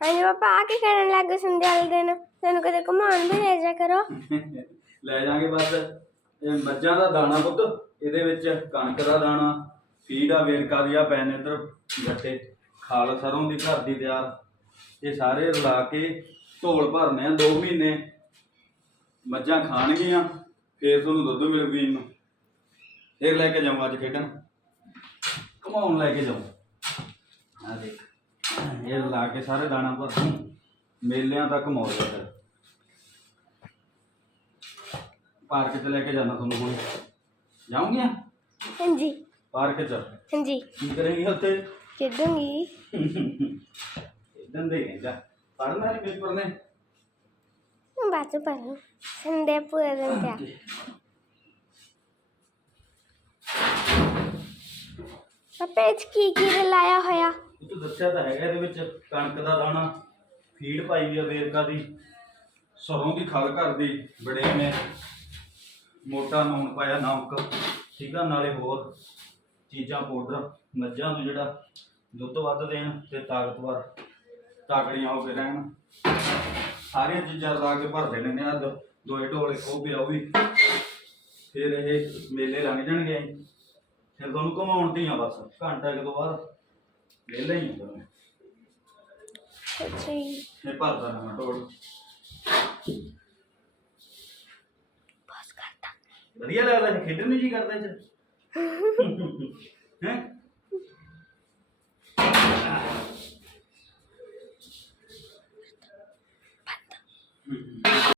ਹਾਂਜੀ ਪਾਪਾ ਆ ਕੀ ਕਰਨ ਲੱਗ ਸੰਡੇ ਵਾਲੇ ਦਿਨ? ਤੈਨੂੰ ਕਦੇ ਘੁਮਾਉਣ ਵੀ ਲੈ ਜਾ ਕਰੋ। ਲੈ ਜਾਾਂਗੇ ਬਸ। ਇਹ ਮੱਝਾਂ ਦਾ ਦਾਣਾ ਪੁੱਤ, ਇਹਦੇ ਵਿੱਚ ਕਣਕ ਦਾ ਦਾਣਾ ਫੀਡ ਆ ਵੇਰਕਾ ਦੀ ਆ ਪੈਨ ਇਧਰ ਗੱਟੇ। ਖਾਲ ਸਰੋਂ ਦੀ ਘਰ ਦੀ ਤਿਆਰ। ਇਹ ਸਾਰੇ ਰਲਾ ਕੇ ਢੋਲ ਭਰਨੇ ਆ 2 ਮਹੀਨੇ। ਮੱਝਾਂ ਖਾਣਗੀਆਂ, ਫੇਰ ਤੁਹਾਨੂੰ ਦੁੱਧ ਮਿਲ ਪੀਣ ਨੂੰ ਫੇਰ ਲੈ ਕੇ ਜਾਵਾਂ ਅੱਜ ਖੇਡਣ। ਘਮਾਉਣ ਲੈ ਕੇ ਜਾਵਾਂ ਆ ਦੇਖ। ਇਹ ਰਲਾ ਕੇ ਸਾਰੇ ਦਾਣਾ ਭਰ ਦੂੰ। ਮੇਲਿਆਂ ਤੱਕ ਮੌਜ ਆ ਫਿਰ। ਪਾਰਕ 'ਚ ਲੈ ਕੇ ਜਾਣਾ ਤੁਹਾਨੂੰ ਹੁਣ ਜਾਉਂਗੇ ਹਾਂਜੀ। ਪਾਰਕ 'ਚ? ਹਾਂਜੀ। ਕੀ ਕਰੇਂਗੇ ਉੱਥੇ? ਖੇਡੂੰਗੀ। ਇਦਾਂ ਦੇ ਜਾ ਪੜਨਾ ਨਹੀਂ ਪੇਪਰ ਨੇ? ਮੈਂ ਬਾਅਦ ਚ ਪੜ੍ਹੂ ਸੰਡੇ ਪੂਰੇ ਦਿਨ ਪਿਆ ਪਾਪਾ ਇਹ 'ਚ ਕੀ ਕੀ ਰਲਾਇਆ ਹੋਇਆ? ਉਹ ਤੂੰ ਦੱਸਿਆ ਤਾਂ ਹੈਗਾ ਇਹਦੇ ਵਿੱਚ ਕਣਕ ਦਾ ਦਾਣਾ, ਫੀਡ ਪਾਈ ਵੀ ਆ ਵੇਰਕਾ ਦੀ, ਸਰੋਂ ਦੀ ਖਲ ਘਰ ਦੀ ਬੜੇ ਨੇ ਮੋਟਾ ਨੂਨ ਪਾਇਆ ਨਮਕ, ਠੀਕ ਆ, ਨਾਲੇ ਹੋਰ ਚੀਜ਼ਾਂ, ਪਾਊਡਰ, ਮੱਝਾਂ ਨੂੰ ਜਿਹੜਾ ਦੁੱਧ ਵੱਧ ਦੇਣ ਤੇ ਤਾਕਤਵਰ ਤਾਕੜੀਆਂ ਹੋ ਕੇ ਰਹਿਣ। ਸਾਰੀਆਂ ਚੀਜ਼ਾਂ ਲਾ ਕੇ ਭਰ ਦੇਣੇ ਨੇ ਆ ਦੋ- ਦੋਏ ਢੋਲੇ ਖੋ ਪਿਆ ਉਹ ਵੀ। ਫਿਰ ਇਹ ਮੇਲੇ ਲੰਘ ਜਾਣਗੇ। ਫਿਰ ਤੁਹਾਨੂੰ ਘੁਮਾਉਣ ਦੀਆਂ ਬਸ, ਘੰਟਾ ਕੁ ਤੋਂ ਬਾਅਦ ਵਿਹਲਾ ਹੀ ਹੁੰਦਾ ਮੈਂ। ਅੱਛਾ ਜੀ। ਇਹ ਭਰਦਾ ਨਾ ਢੋਲ। ਬਸ ਕਰਤਾ। ਵਧੀਆ ਲੱਗਦਾ ਜੀ ਖੇਡਣ ਨੂੰ ਜੀ ਕਰਦਾ ਚ ਹੈ?